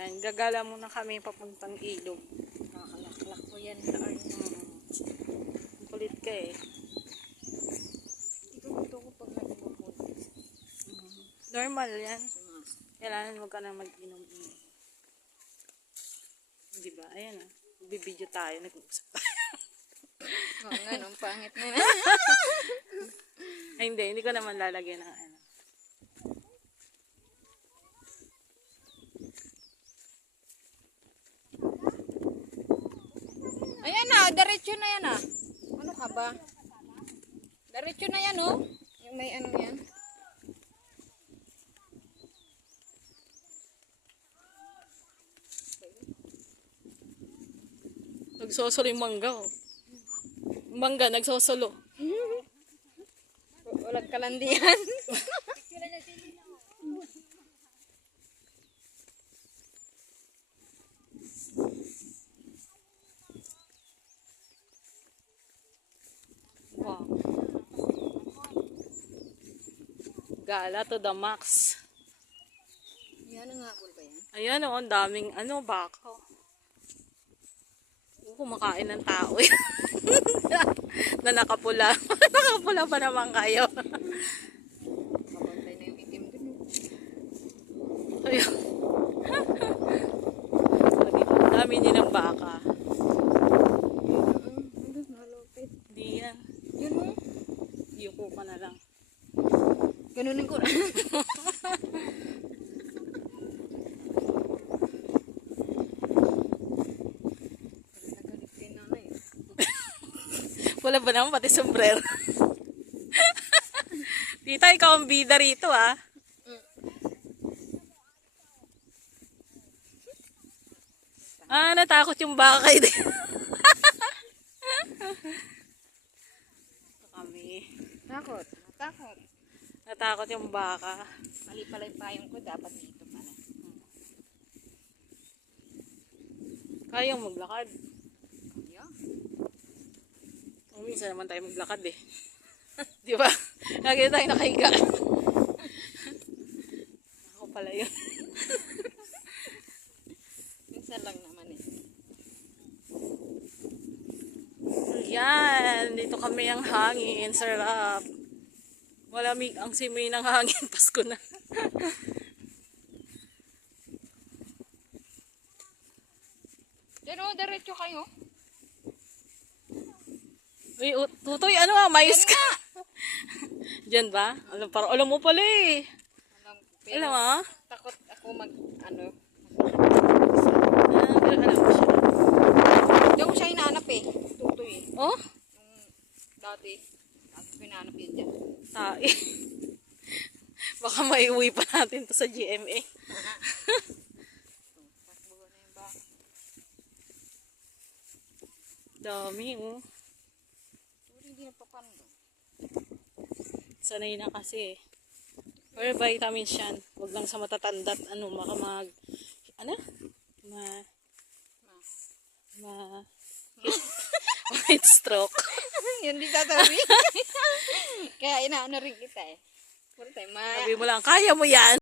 Yan, gagala muna kami papuntang ilog. Nakakalaklak ko yan sa arno. Kulit ka eh. Ikaw gusto ko pag nagpupunta. Normal yan. Kailangan huwag ka na mag-inom. Diba? Ayan ah. Bibidyo tayo. Nag-uusap tayo. Oo nga, nung pangit na. Ay, hindi ko naman lalagyan ng ano. Ayan na, diretso na yan ah. Ano ka ba? Diretso na yan oh. Yung may ano yan. Nagsosolo yung mangga oh. Mangga, nagsosolo. Walang kalandian. Wow. Gala to the max. Yan ang hapon ba yan? Ayan oh, ang daming ano, baka. Kumakain ng tao eh. Na nakapula. Nakapula pa naman kayo. Kapantay na yung itim dun. Ayun. Ang dami din ng baka. Ano, nalupit. Hindi yan. Yun mo. Yuko ka na lang. Ganunin ko. Wala ba naman pati sombrero? Tita, ikaw ang bida rito ah. Ah, natakot yung baka kayo din. Kami. Takot. Takot. Natakot yung baka. Mali pala yung payong ko. Dapat dito pala. Kayang maglakad. Yeah. Minsan naman tayo maglakad eh. Di ba? Lagi tayo nakahiga. Ako pala yun. Minsan lang naman eh. Yan. Dito kami ang hangin. Sarap. Malamig ang simoy ng hangin. Pasko na. Pero diretso kayo. Uy, Tutoy, ano ah? Mayos ka. Diyan ba? Alam mo pala eh. Pero Alam ah? takot ako mag ano. Pero alam mo siya. Hindi ko siya hinahanap eh. Tutoy eh. Oh? Dati ko hinahanap yun dyan. Tae. Baka maiuwi pa natin to sa GMA. Takbo na yung baka. Dami oh. Hindi na papando. Sanay na kasi eh. Or vitamins yan. Huwag lang sa matatanda at ano, maka ano? Heat stroke. Yun di tatabi. Kaya inaano rin kita eh. Puro tayo Sabi mo lang, kaya mo yan.